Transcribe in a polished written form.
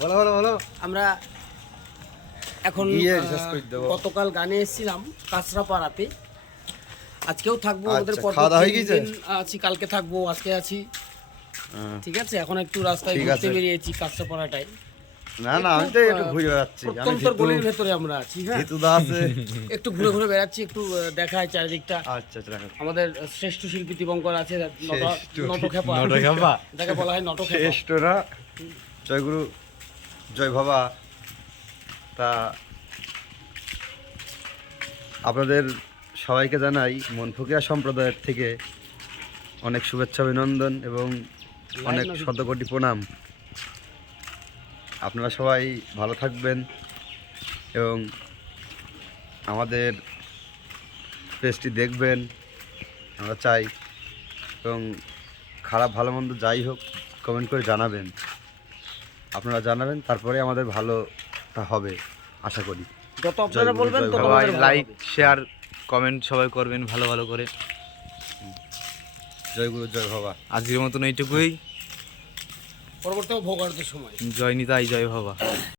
বলো বলো বলো। আমরা এখন গতকাল গানে এসেছিলাম কাঁচরাপাড়াতে, আজকেও থাকবো। আমাদের আচ্ছা, পর খাওয়া দাওয়া হয়ে গেছে? আছি, কালকে থাকবো, আজকে আছি। ঠিক আছে, এখন একটু রাস্তায় ঠিক ঘুরতে আছে। বেরিয়েছি কাঁচরাপাড়াটায়। না না, আমি তো একটু ঘুরে বেড়াচ্ছি। আমি প্রত্যন্ত গলির ভেতরে আমরা আছি। হ্যাঁ, জিতুদা আছে। একটু ঘুরে ঘুরে বেড়াচ্ছি, একটু দেখায় চারিদিকটা। আচ্ছা আচ্ছা রাখো। আমাদের শ্রেষ্ঠ শিল্পী দীপঙ্কর আছে, শ্রেষ্ঠ নটখ্যাপা, নটখ্যাপা। যাকে বলা হয় নটখ্যাপা। শ্রেষ্ঠরা জয়গুরু জয় বাবা। তা আপনাদের সবাইকে জানাই মন ফকিরা সম্প্রদায়ের থেকে অনেক শুভেচ্ছা অভিনন্দন এবং অনেক শতকোটি প্রণাম। আপনারা সবাই ভালো থাকবেন এবং আমাদের পেজটি দেখবেন, আমরা চাই। এবং খারাপ ভালো মন্দ যাই হোক কমেন্ট করে জানাবেন, আপনারা জানাবেন, তারপরে আমাদের ভালোটা হবে আশা করি। যত আপনারা বলবেন তত সবাই আমাদের ভালো লাইক হবে। শেয়ার কমেন্ট সবাই করবেন ভালো ভালো করে। জয় গুরু জয় বাবা। আজকের মতন এইটুকুই। পরবর্তী ভোগার্থের সময় জয় নিতাই জয় বাবা।